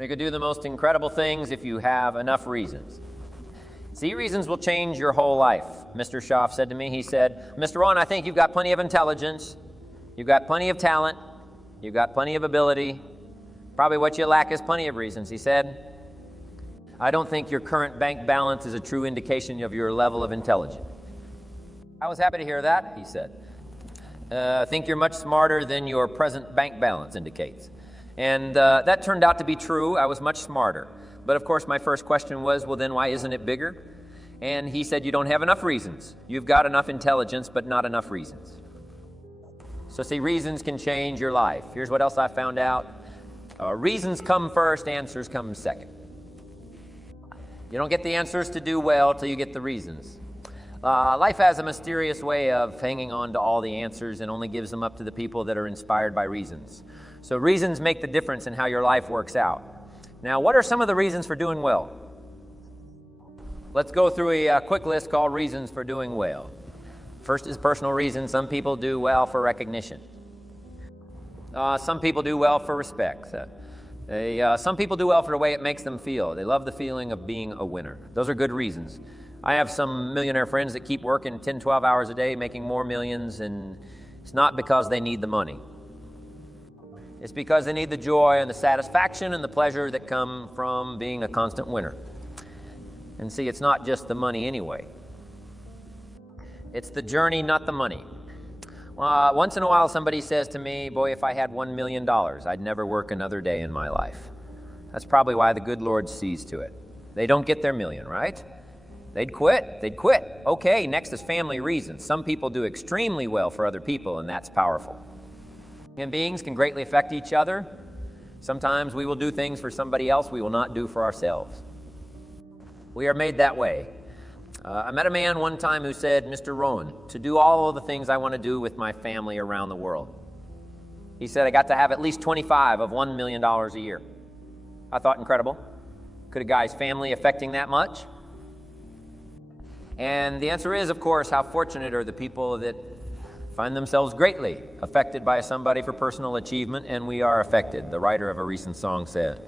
You could do the most incredible things if you have enough reasons. See, reasons will change your whole life. Mr. Schaff said to me, he said, Mr. Rohn, I think you've got plenty of intelligence, you've got plenty of talent, you've got plenty of ability. Probably what you lack is plenty of reasons. He said, I don't think your current bank balance is a true indication of your level of intelligence. I was happy to hear that, he said. I think you're much smarter than your present bank balance indicates. And that turned out to be true. I was much smarter. But of course, my first question was, well, then why isn't it bigger? And he said, you don't have enough reasons. You've got enough intelligence, but not enough reasons. So see, reasons can change your life. Here's what else I found out. Reasons come first, answers come second. You don't get the answers to do well till you get the reasons. Life has a mysterious way of hanging on to all the answers and only gives them up to the people that are inspired by reasons. So reasons make the difference in how your life works out. Now, what are some of the reasons for doing well? Let's go through a quick list called reasons for doing well. First is personal reasons. Some people do well for recognition. Some people do well for respect. Some people do well for the way it makes them feel. They love the feeling of being a winner. Those are good reasons. I have some millionaire friends that keep working 10, 12 hours a day, making more millions, and it's not because they need the money. It's because they need the joy and the satisfaction and the pleasure that come from being a constant winner. And see, it's not just the money anyway. It's the journey, not the money. Once in a while, somebody says to me, boy, if I had $1 million, I'd never work another day in my life. That's probably why the good Lord sees to it. They don't get their million, right? They'd quit. They'd quit. Okay, next is family reasons. Some people do extremely well for other people, and that's powerful. Human beings can greatly affect each other. Sometimes we will do things for somebody else we will not do for ourselves. We are made that way. I met a man one time who said, Mr. Rohn, to do all of the things I want to do with my family around the world. He said, I got to have at least 25 of $1 million a year. I thought, incredible. Could a guy's family affecting that much? And the answer is, of course, how fortunate are the people that find themselves greatly affected by somebody for personal achievement, and we are affected, the writer of a recent song said.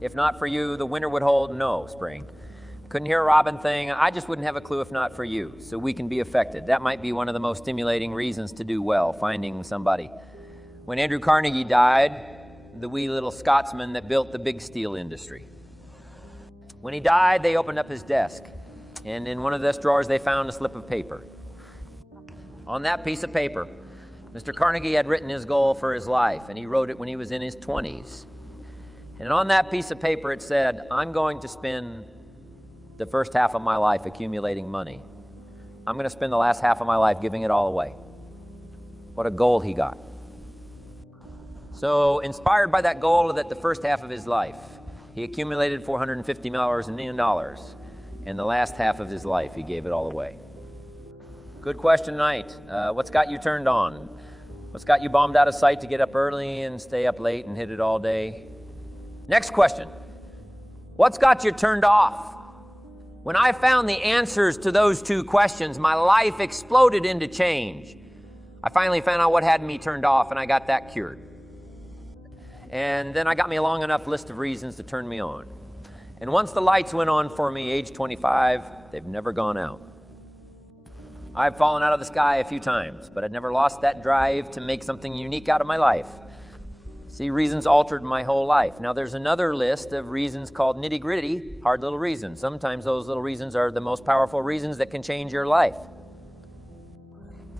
If not for you, the winter would hold no spring. Couldn't hear a robin thing. I just wouldn't have a clue if not for you, so we can be affected. That might be one of the most stimulating reasons to do well, finding somebody. When Andrew Carnegie died, the wee little Scotsman that built the big steel industry, when he died, they opened up his desk, and in one of those drawers they found a slip of paper. On that piece of paper, Mr. Carnegie had written his goal for his life, and he wrote it when he was in his 20s. And on that piece of paper it said, I'm going to spend the first half of my life accumulating money. I'm going to spend the last half of my life giving it all away. What a goal he got. So inspired by that goal that the first half of his life, he accumulated $450 million, and the last half of his life, he gave it all away. Good question tonight. What's got you turned on? What's got you bombed out of sight to get up early and stay up late and hit it all day? Next question. What's got you turned off? When I found the answers to those two questions, my life exploded into change. I finally found out what had me turned off, and I got that cured. And then I got me a long enough list of reasons to turn me on. And once the lights went on for me, age 25, they've never gone out. I've fallen out of the sky a few times, but I've never lost that drive to make something unique out of my life. See, reasons altered my whole life. Now there's another list of reasons called nitty-gritty, hard little reasons. Sometimes those little reasons are the most powerful reasons that can change your life.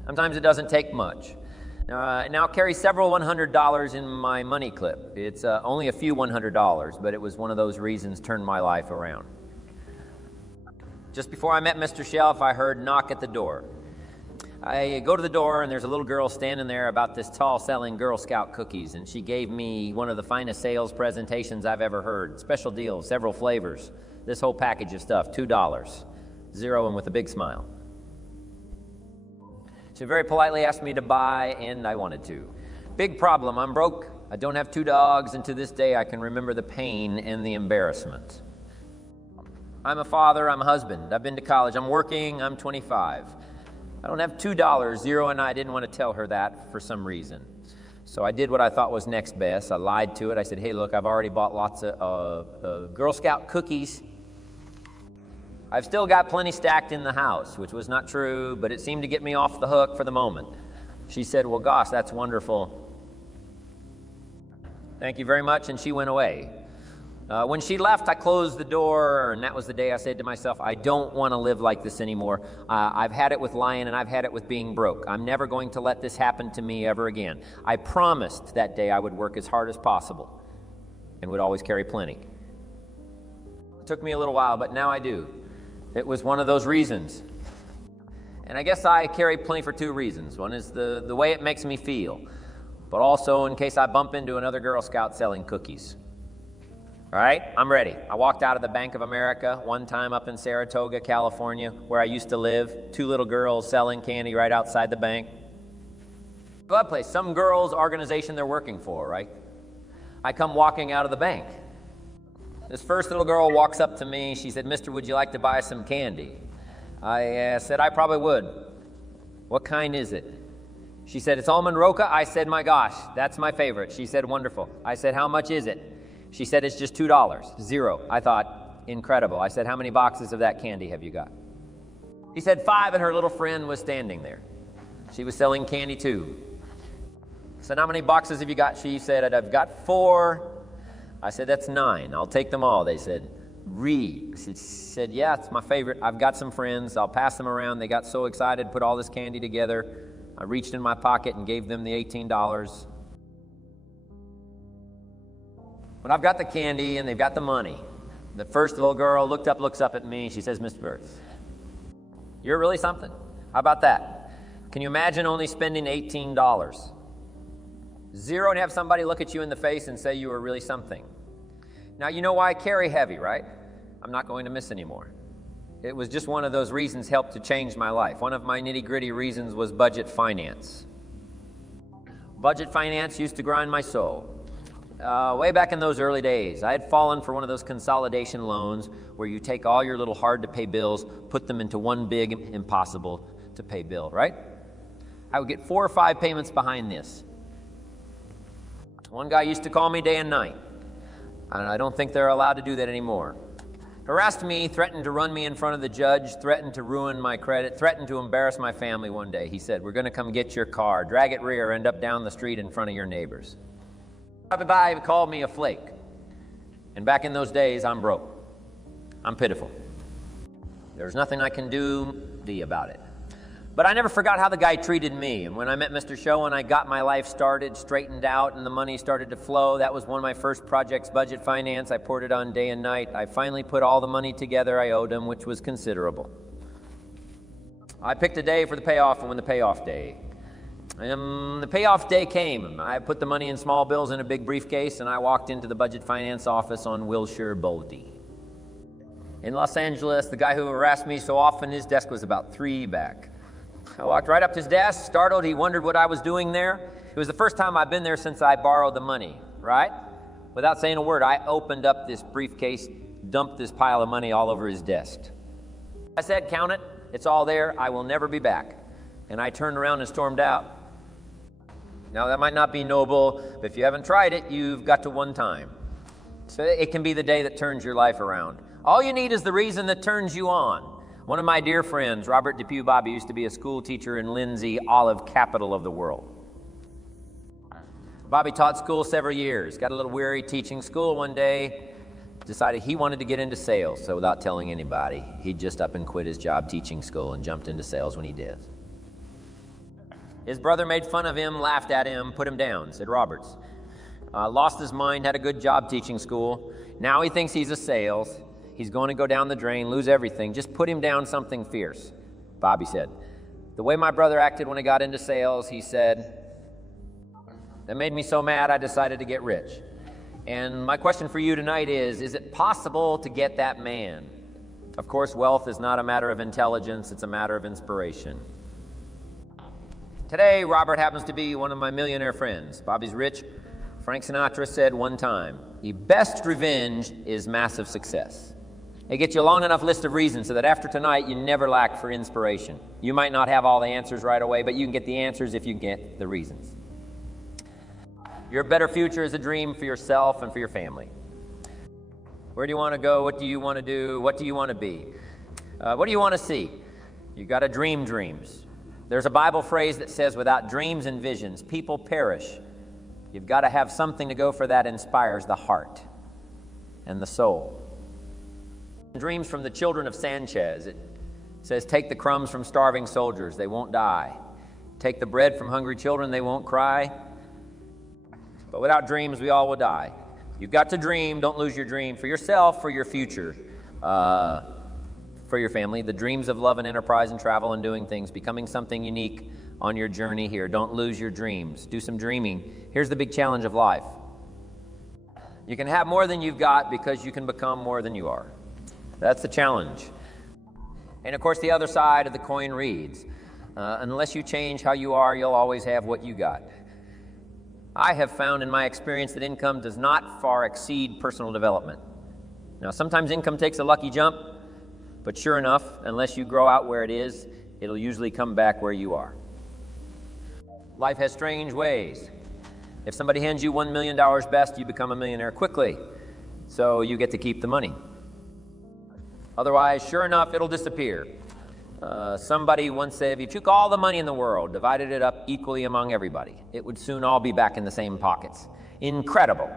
Sometimes it doesn't take much. Now I carry several $100 in my money clip. It's only a few $100, but it was one of those reasons turned my life around. Just before I met Mr. Shelf, I heard knock at the door. I go to the door, and there's a little girl standing there about this tall selling Girl Scout cookies, and she gave me one of the finest sales presentations I've ever heard. Special deals, several flavors. This whole package of stuff, $2. Zero and with a big smile. She very politely asked me to buy, and I wanted to. Big problem, I'm broke. I don't have 2 dogs, and to this day I can remember the pain and the embarrassment. I'm a father, I'm a husband, I've been to college, I'm working, I'm 25. I don't have $2, Zero and I didn't want to tell her that for some reason. So I did what I thought was next best. I lied to it. I said, hey, look, I've already bought lots of Girl Scout cookies. I've still got plenty stacked in the house, which was not true, but it seemed to get me off the hook for the moment. She said, well, gosh, that's wonderful. Thank you very much, and she went away. When she left, I closed the door, and that was the day I said to myself, I don't want to live like this anymore. I've had it with lying, and I've had it with being broke. I'm never going to let this happen to me ever again. I promised that day I would work as hard as possible and would always carry plenty. It took me a little while, but now I do. It was one of those reasons. And I guess I carry plenty for two reasons. One is the way it makes me feel, but also in case I bump into another Girl Scout selling cookies. All right, I'm ready. I walked out of the Bank of America one time up in Saratoga, California, where I used to live. Two little girls selling candy right outside the bank. Glad place, some girl's organization they're working for, right? I come walking out of the bank. This first little girl walks up to me. She said, Mister, would you like to buy some candy? I said, I probably would. What kind is it? She said, it's almond roca. I said, my gosh, that's my favorite. She said, wonderful. I said, how much is it? She said, it's just $2, zero. I thought, incredible. I said, how many boxes of that candy have you got? She said 5, and her little friend was standing there. She was selling candy too. I said, how many boxes have you got? She said, I've got 4. I said, that's 9. I'll take them all. They said, read. She said, yeah, it's my favorite. I've got some friends. I'll pass them around. They got so excited, put all this candy together. I reached in my pocket and gave them the $18. When I've got the candy and they've got the money, the first little girl looks up at me. She says, Mr. Burns, you're really something. How about that? Can you imagine only spending $18? Zero, and have somebody look at you in the face and say you were really something. Now, you know why I carry heavy, right? I'm not going to miss anymore. It was just one of those reasons helped to change my life. One of my nitty-gritty reasons was budget finance. Budget finance used to grind my soul. Way back in those early days, I had fallen for one of those consolidation loans where you take all your little hard-to-pay bills, put them into one big impossible-to-pay bill, right? I would get 4 or 5 payments behind this. One guy used to call me day and night, and I don't think they're allowed to do that anymore. Harassed me, threatened to run me in front of the judge, threatened to ruin my credit, threatened to embarrass my family one day. He said, we're going to come get your car, drag it rear, end up down the street in front of your neighbors. Bye-bye, called me a flake. And back in those days, I'm broke. I'm pitiful. There's nothing I can do about it. But I never forgot how the guy treated me. And when I met Mr. Show and I got my life started, straightened out, and the money started to flow, that was one of my first projects, budget finance. I poured it on day and night. I finally put all the money together I owed him, which was considerable. I picked a day for the payoff, and when the payoff day. The payoff day came. I put the money in small bills in a big briefcase, and I walked into the budget finance office on Wilshire Boulevard. In Los Angeles, the guy who harassed me so often, his desk was about 3 back. I walked right up to his desk, startled. He wondered what I was doing there. It was the first time I'd been there since I borrowed the money, right? Without saying a word, I opened up this briefcase, dumped this pile of money all over his desk. I said, count it. It's all there. I will never be back. And I turned around and stormed out. Now, that might not be noble, but if you haven't tried it, you've got to one time. So it can be the day that turns your life around. All you need is the reason that turns you on. One of my dear friends, Robert DePue Bobby, used to be a school teacher in Lindsay, olive capital of the world. Bobby taught school several years, got a little weary teaching school one day, decided he wanted to get into sales. So without telling anybody, he just up and quit his job teaching school and jumped into sales when he did. His brother made fun of him, laughed at him, put him down, said, Roberts, lost his mind, had a good job teaching school. Now he thinks he's a sales. He's going to go down the drain, lose everything. Just put him down something fierce. Bobby said, the way my brother acted when he got into sales, he said, that made me so mad I decided to get rich. And my question for you tonight is it possible to get that man? Of course, wealth is not a matter of intelligence, it's a matter of inspiration. Today, Robert happens to be one of my millionaire friends. Bobby's rich. Frank Sinatra said one time, the best revenge is massive success. It gets you a long enough list of reasons so that after tonight, you never lack for inspiration. You might not have all the answers right away, but you can get the answers if you get the reasons. Your better future is a dream for yourself and for your family. Where do you want to go? What do you want to do? What do you want to be? What do you want to see? You got to dream dreams. There's a Bible phrase that says, without dreams and visions, people perish. You've got to have something to go for that inspires the heart and the soul. Dreams from the children of Sanchez. It says, take the crumbs from starving soldiers, they won't die. Take the bread from hungry children, they won't cry. But without dreams, we all will die. You've got to dream. Don't lose your dream for yourself, for your future, for your family. The dreams of love and enterprise and travel and doing things, becoming something unique on your journey here. Don't lose your dreams. Do some dreaming. Here's the big challenge of life. You can have more than you've got because you can become more than you are. That's the challenge. And of course, the other side of the coin reads, unless you change how you are, you'll always have what you got. I have found in my experience that income does not far exceed personal development. Now, sometimes income takes a lucky jump, but sure enough, unless you grow out where it is, it'll usually come back where you are. Life has strange ways. If somebody hands you $1 million best, you become a millionaire quickly, so you get to keep the money. Otherwise, sure enough, it'll disappear. Somebody once said, if you took all the money in the world, divided it up equally among everybody, it would soon all be back in the same pockets. Incredible.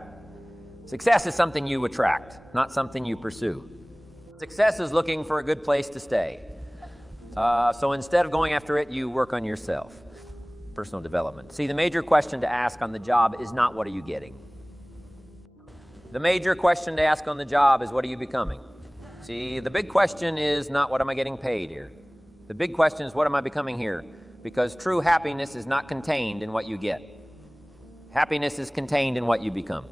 Success is something you attract, not something you pursue. Success is looking for a good place to stay. So instead of going after it, you work on yourself. Personal development. See, the major question to ask on the job is not what are you getting. The major question to ask on the job is what are you becoming? See, the big question is not what am I getting paid here. The big question is what am I becoming here? Because true happiness is not contained in what you get. Happiness is contained in what you become.